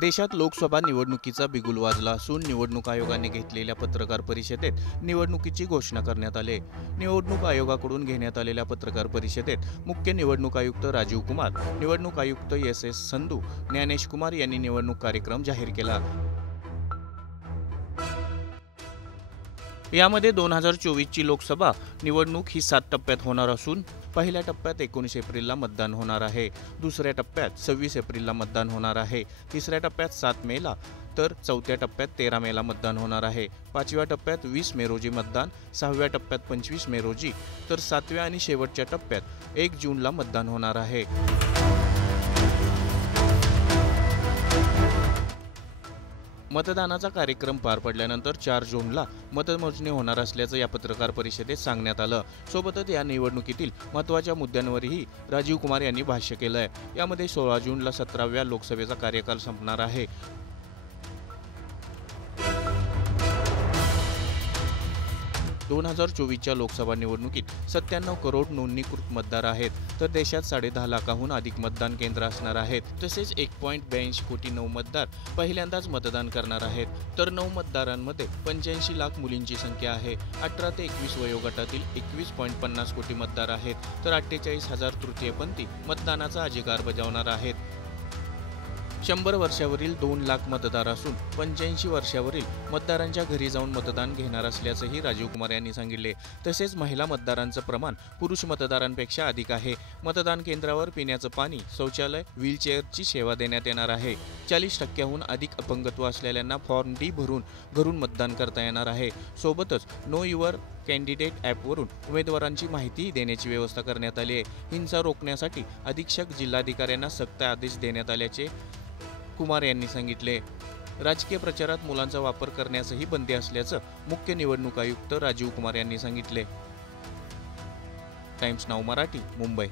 देशात लोकसभा निवडणुकीचा बिगुल वाजला असून निवडणूक आयोगाने घेतलेल्या पत्रकार परिषदेत निवडणुकीची घोषणा करण्यात आली। निवडणूक आयोगाकडून घेण्यात आलेल्या पत्रकार परिषदेत मुख्य निवडणूक आयुक्त राजीव कुमार, निवडणूक आयुक्त एस संधू, ज्ञानेश कुमार यांनी निवडणूक कार्यक्रम जाहीर केला। यामध्ये 2024 ची लोकसभा निवडणूक ही 7 टप्प्यात होणार असून पहिल्या टप्प्यात 19 एप्रिलला मतदान होणार आहे, दुसऱ्या टप्प्यात 26 एप्रिलला मतदान होणार आहे, तिसऱ्या टप्प्यात 7 मेला तर चौथ्या टप्प्यात 13 मेला मतदान होणार आहे, पाचव्या टप्प्यात 20 मे रोजी मतदान, सहाव्या टप्प्यात 25 मे रोजी तर सातव्या आणि शेवटच्या टप्प्यात 1 जूनला मतदान होणार आहे। मतदानाचा कार्यक्रम पार पडल्यानंतर 4 जूनला मतमोजणी होणार असल्याचं या पत्रकार परिषदेत सांगण्यात आलं। सोबतच या निवडणुकीतील महत्त्वाच्या मुद्द्यांवरही राजीव कुमार यांनी भाष्य केलंय। यामध्ये 16 जूनला 17व्या लोकसभेचा कार्यकाल संपणार आहे। 2024च्या लोकसभा निवडणुकीत 97 करोड नोंदणीकृत मतदार आहेत, तर देशात 10.5 लाखाहून अधिक मतदान केंद्र असणार आहेत। तसेच 1.82 कोटी नवमतदार पहिल्यांदाच मतदान करणार आहेत, तर नवमतदारांमध्ये 85 लाख मुलींची संख्या आहे। 18 ते 21 वयोगटातील 21.50 कोटी मतदार आहेत, तर 48,000 तृतीयपंथी मतदानाचा अधिकार बजावणार आहेत। 100 वर्षावरील 2 लाख मतदार असून 85 वर्षावरील मतदारांच्या घरी जाऊन मतदान घेणार असल्याचंही राजीव कुमार यांनी सांगितले। तसेच महिला मतदारांचं प्रमाण पुरुष मतदारांपेक्षा अधिक आहे। मतदान केंद्रावर पिण्याचं पाणी, शौचालय, व्हीलचेअरची सेवा देण्यात येणार आहे। 40% अधिक अपंगत्व असलेल्यांना फॉर्म डी भरून घरून मतदान करता येणार आहे। सोबतच नो युअर कॅन्डिडेट ॲपवरून उमेदवारांची माहिती देण्याची व्यवस्था करण्यात आली आहे। हिंसा रोखण्यासाठी अधीक्षक जिल्हाधिकाऱ्यांना सक्त आदेश देण्यात आल्याचे कुमार यांनी सांगितले। राजकीय प्रचारात मुलांचा वापर करण्यासही बंदी असल्याचं मुख्य निवडणूक आयुक्त राजीव कुमार यांनी सांगितले। Times now Marathi, Mumbai.